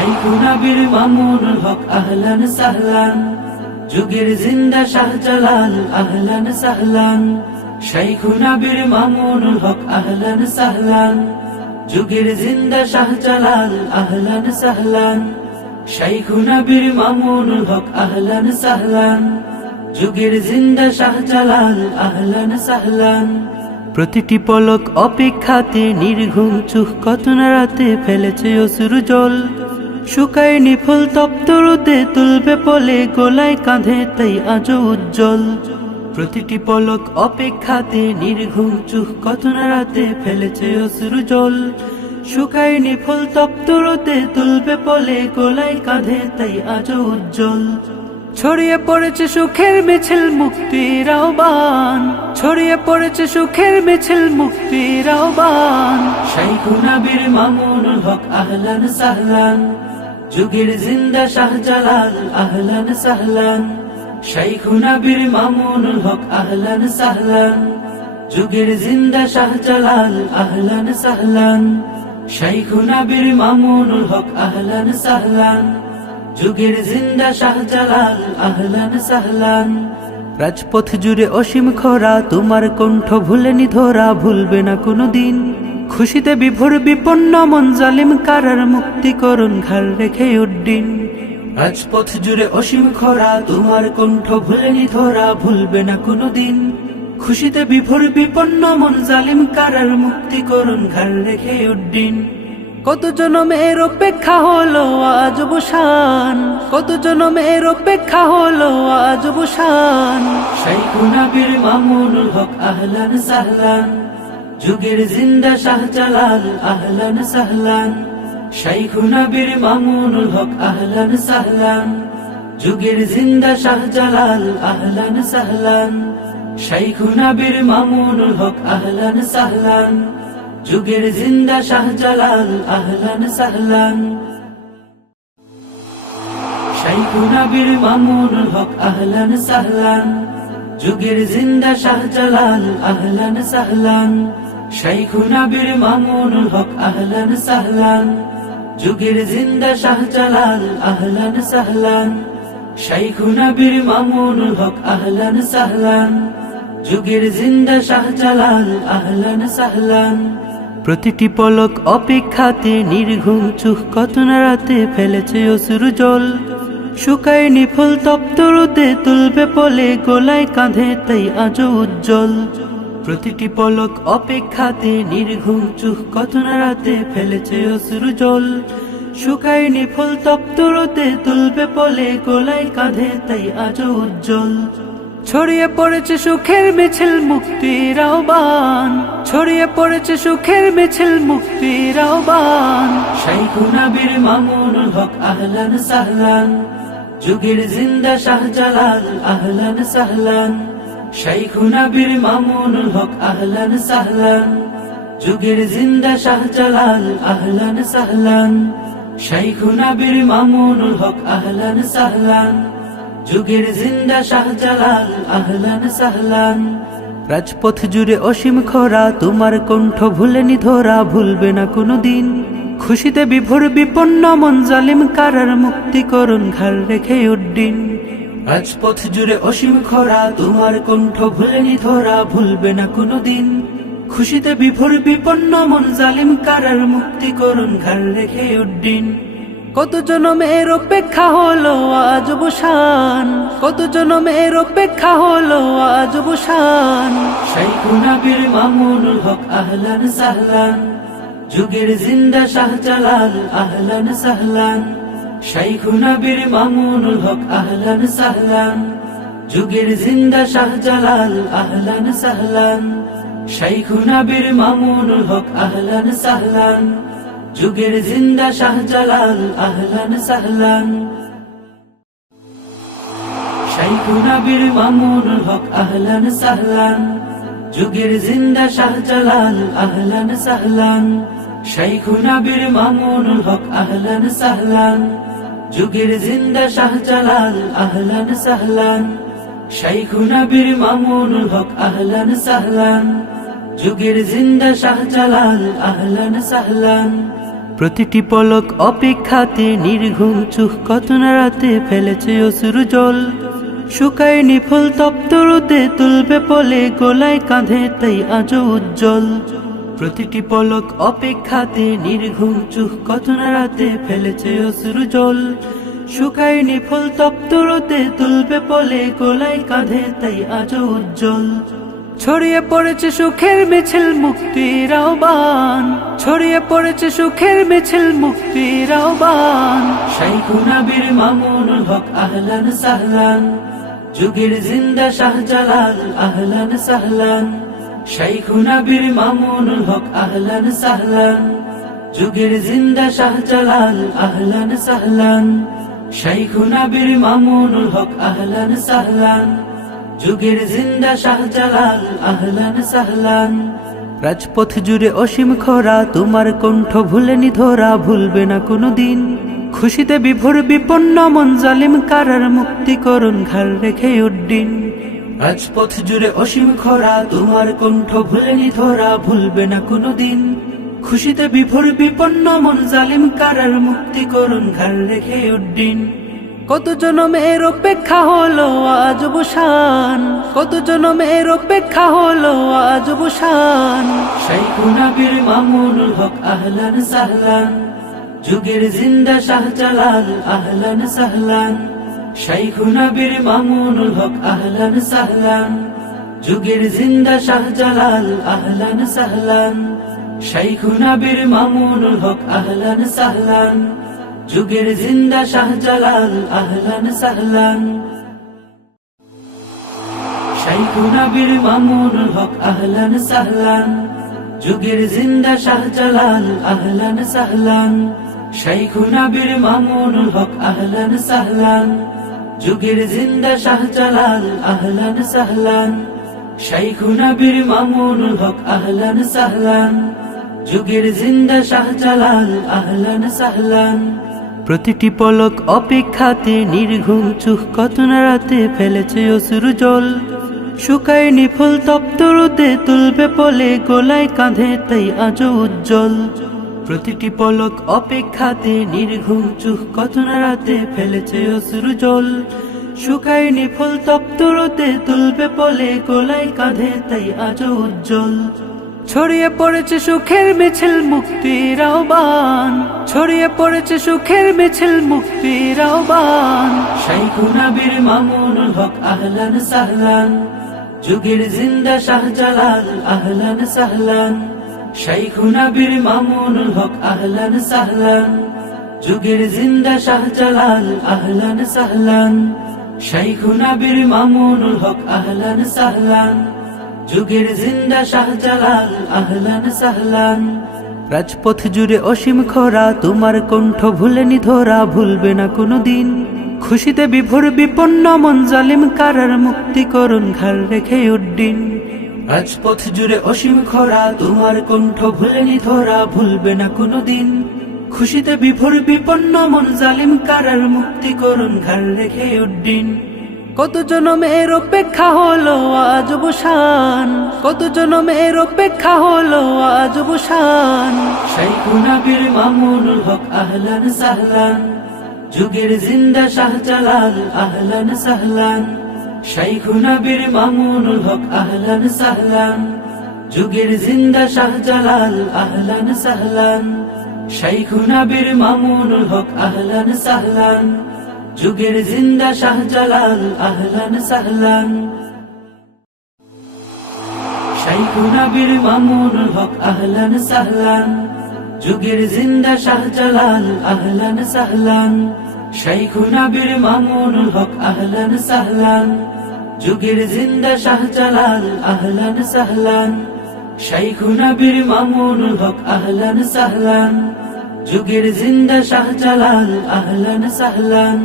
শাইখুনা বীর মামুনুল হক আহলান সাহলান, যুগের জিন্দা শাহজালাল আহলান সাহলান। শাইখুনা বীর মামুনুল হক আহলান সাহলান, যুগের জিন্দা শাহজালাল আহলান সাহলান। শাইখুনা বীর মামুনুল হক আহলান সাহলান, যুগের জিন্দা শাহজালাল আহলান সাহলান। প্রতিটি পলক অপেক্ষাতে নির্ঘুম চোখ কত না রাতে ফেলেছে অশ্রু জল, শুকায়নি ফুল তপ্ত রোদে তুলবে পলে গোলায় কাঁধে তাই আজও উজ্জ্বল। প্রতিটি পলক অপেক্ষাতে নির্ঘুম চোখ কত না রাতে ফেলেছে অশ্রু জল, শুকায়নি ফুল তপ্ত রোদে তুলবে পলে গোলায় কাঁধে তাই আজও উজ্জ্বল। ছড়িয়ে পড়েছে সুখের মিছিল মুক্তির আহ্বান, ছড়িয়ে পড়েছে সুখের মিছিল মুক্তির আহ্বান। শাইখুনা বীর মামুনুল হক আহলান সাহলান, যুগের জিন্দা শাহজালাল আহলান সাহলান। শাইখুনা বীর মামুনুল হক আহলান সাহলান, যুগের জিন্দা শাহজালাল আহলান সাহলান। শাইখুনা বীর মামুনুল হক আহলান সাহলান, যুগের জিন্দা শাহজালাল আহলান সাহলান। রাজপথ জুড়ে অসীম খরা, তোমার কণ্ঠ ভুলেনি ধরা, ভুলবে না কোনোদিন। খুশিতে বিভোর বিপন্ন মন, জালিম কারার মুক্তিকরণ ঘাড় রেখে উড্ডিন। রাজপথ জুড়ে অসীম খরা, তোমার কণ্ঠ ভুলেনি ধরা, ভুলবে না কোনোদিন। খুশিতে বিভোর বিপন্ন মন, জালিম কারার মুক্তিকরণ ঘাড় রেখে উড্ডিন। কত জনমের অপেক্ষা হলো আজ অবসান, কত জনমের অপেক্ষা হলো আজ অবসান। শাইখুনা বীর মামুনুল হক আহলান সাহলান, যুগের জিন্দা শাহজালাল আহলান সাহলান। শাইখুনা বীর মামুনুল হক আহলান সাহলান, যুগের জিন্দা শাহজালাল আহলান সাহলান। শাইখুনা বীর মামুনুল হক আহলান সাহলান, যুগের জিন্দা শাহজালাল আহলান সাহলান। শাইখুনা বীর মামুনুল হক আহলান সাহলান, যুগের জিন্দা শাহজালাল আহলান সাহলান। শাইখুনা বীর মামুনুল হক আহলান সাহলান, যুগের জিন্দা শাহজালাল আহলান সাহলান। শাইখুনা বীর মামুনুল হক আহলান সাহলান, যুগের জিন্দা শাহজালাল আহলান সাহলান। প্রতিটি পলক অপেক্ষাতে নির্ঘুম চোখ কত না রাতে ফেলেছে অশ্রু জল, শুকায়নি ফুল তপ্ত রোদে তুলবে পলে গোলায় কাঁধে তাই আজও উজ্জ্বল। প্রতিটি পলক অপেক্ষাতে নির্ঘুম চোখ কত না রাতে ফেলেছে অশ্রু জল, শুকায়নি ফুল তপ্ত রোদে তুলবে পলে গোলায় কাঁধে তাই আজও উজ্জ্বল। ছড়িয়ে পড়েছে সুখের মিছিল মুক্তির আহ্বান, ছড়িয়ে পড়েছে সুখের মিছিল মুক্তির আহ্বান। শাইখুনা বীর মামুনুল হক আহলান সাহলান, যুগের জিন্দা শাহজালাল আহলান সাহলান। শাইখুনা বীর মামুনুল হক আহলান সাহলান, যুগের জিন্দা শাহজালাল আহলান সাহলান। শাইখুনা বীর মামুনুল হক আহলান সাহলান, যুগের জিন্দা শাহজালাল আহলান সাহলান। রাজপথ জুড়ে অসীম খরা, তোমার কণ্ঠ ভুলেনি ধরা, ভুলবে না কোনোদিন। খুশিতে বিভোর বিপন্ন মন, জালিম কারার মুক্তিকরণ ঘাড় রেখে উড্ডিন। রাজপথ জুড়ে অসীম খরা, তোমার কণ্ঠ ভুলেনি ধরা, ভুলবে না কোনোদিন। খুশিতে বিভোর বিপন্ন মন, জালিম কারার মুক্তিকরণ ঘাড় রেখে উড্ডিন। কত জনমের অপেক্ষা হলো আজ অবসান, কত জনমের অপেক্ষা হলো আজ অবসান। শাইখুনা বীর মামুনুল হক আহলান সাহলান, যুগের জিন্দা শাহজালাল আহলান সাহলান। শাইখুনা বীর মামুনুল হক আহলান সাহলান, যুগের জিন্দা শাহজালাল আহলান সাহলান। শাইখুনা বীর মামুনুল হক আহলান সাহলান, যুগের জিন্দা শাহজালাল আহলান সাহলান। শাইখুনা বীর মামুনুল হক আহলান সাহলান, যুগের জিন্দা শাহজালাল আহলান সাহলান। শাইখুনা বীর মামুনুল হক আহলান সাহলান, যুগের জিন্দা শাহজালাল আহলান সাহলান। শাইখুনা বীর মামুনুল হক আহলান সাহলান, যুগের জিন্দা শাহজালাল আহলান সাহলান। প্রতিটি পলক অপেক্ষাতে নির্ঘুম চোখ কত না রাতে ফেলেছে অশ্রু জল, শুকায়নি ফুল তপ্ত রোদে তুলবে পলে গোলায় কাঁধে তাই আজও উজ্জ্বল। প্রতিটি পলক অপেক্ষাতে নির্ঘুম চোখ কত না রাতে ফেলেছে অশ্রু জল, শুকায়নি ফুল তপ্ত রোদে তুলবে পলে গোলায় কাঁধে তাই আজও উজ্জ্বল। ছড়িয়ে পড়েছে সুখের মিছিল মুক্তির আহ্বান, ছড়িয়ে পড়েছে সুখের মিছিল মুক্তির আহ্বান। শাইখুনা বীর মামুনুল হক আহলান সাহলান, যুগের জিন্দা শাহজালাল আহলান সাহলান। শাইখুনা বীর মামুনুল হক আহলান সাহলান, যুগের জিন্দা শাহজালাল আহলান সাহলান। শাইখুনা বীর মামুনুল হক আহলান সাহলান, যুগের জিন্দা শাহজালাল আহলান সাহলান। রাজপথ জুড়ে অসীম খরা, তোমার কণ্ঠ ভুলেনি ধরা, ভুলবে না কোনোদিন। খুশিতে বিভোর বিপন্ন মন, জালিম কারার মুক্তিকরণ ঘাড় রেখে উড্ডিন। রাজপথ জুড়ে অসীম খরা, তোমার কণ্ঠ ভুলেনি ধরা, ভুলবে না কোনোদিন। খুশিতে বিভোর বিপন্ন মন, জালিম কারার মুক্তিকরণ ঘাড় রেখে উড্ডিন। কত জনমের অপেক্ষা হলো আজ অবসান, কত জনমের অপেক্ষা হলো আজ অবসান। শাইখুনা বীর মামুনুল হক আহলান সাহলান, যুগের জিন্দা শাহজালাল আহলান সাহলান। শাইখুনা বীর মামুনুল হক আহলান সাহলান, যুগের জিন্দা শাহজালাল আহলান সাহলান। শাইখুনা বীর মামুনুল হক আহলান সাহলান, যুগের জিন্দা শাহজালাল আহলান সাহলান। শাইখুনা বীর মামুনুল হক আহলান সাহলান, যুগের জিন্দা শাহজালাল আহলান সাহলান। শাইখুনা বীর মামুনুল হক আহলান সাহলান, যুগের জিন্দা শাহজালাল আহলান সাহলান। শাইখুনা বীর মামুনুল হক আহলান সাহলান, যুগের জিন্দা শাহজালাল আহলান সাহলান। প্রতিটি পলক অপেক্ষাতে নির্ঘুম চোখ কত না রাতে ফেলেছে অশ্রু জল, শুকায়নি ফুল তপ্ত রোদে তুলবে পলে গোলায় কাঁধে তাই আজও উজ্জ্বল। প্রতিটি পলক অপেক্ষাতে নির্ঘুম চোখ কত না রাতে ফেলেছে অশ্রু জল, শুকায়নি ফুল তপ্ত রোদে তুলবে পলে গোলায় কাঁধে তাই আজও উজ্জ্বল। ছড়িয়ে পড়েছে সুখের মিছিল মুক্তির আহ্বান, ছড়িয়ে পড়েছে সুখের মিছিল মুক্তির আহ্বান। শাইখুনা বীর মামুনুল হক আহলান সাহলান, যুগের জিন্দা শাহজালাল আহলান সাহলান। শাইখুনা বীর মামুনুল হক আহলান সাহলান, যুগের জিন্দা শাহজালাল আহলান সাহলান। শাইখুনা বীর মামুনুল হক আহলান সাহলান, যুগের জিন্দা শাহজালাল আহলান সাহলান। রাজপথ জুড়ে অসীম খরা, তোমার কণ্ঠ ভুলেনি ধরা, ভুলবে না কোনোদিন। খুশিতে বিভোর বিপন্ন মন, জালিম কারার মুক্তিকরণ ঘাড় রেখে উড্ডিন। রাজপথ জুড়ে অসীম খরা, তোমার কণ্ঠ ভুলেনি ধরা, ভুলবে না কোনোদিন। খুশিতে বিভোর বিপন্ন মন, জালিম কারার মুক্তিকরণ ঘাড় রেখে উড্ডিন। কত জনমের অপেক্ষা হলো আজ অবসান, কত জনমের অপেক্ষা হলো আজ অবসান। শাইখুনা বীর মামুনুল হক আহলান সাহলান, যুগের জিন্দা শাহজালাল আহলান সাহলান। শাইখুনা বীর মামুনুল হক আহলান সাহলান, যুগের জিন্দা শাহজালাল আহলান সাহলান। শাইখুনা বীর মামুনুল হক আহলান সাহলান, যুগের জিন্দা শাহজালাল আহলান সাহলান। শাইখুনা বীর মামুনুল হক আহলান সাহলান, যুগের জিন্দা শাহজালাল আহলান সাহলান। শাইখুনা বীর মামুনুল হক আহলান সাহলান, যুগের জিন্দা শাহজালাল আহলান সাহলান। শাইখুনা বীর মামুনুল হক আহলান সাহলান, যুগের জিন্দা শাহজালাল আহলান সাহলান।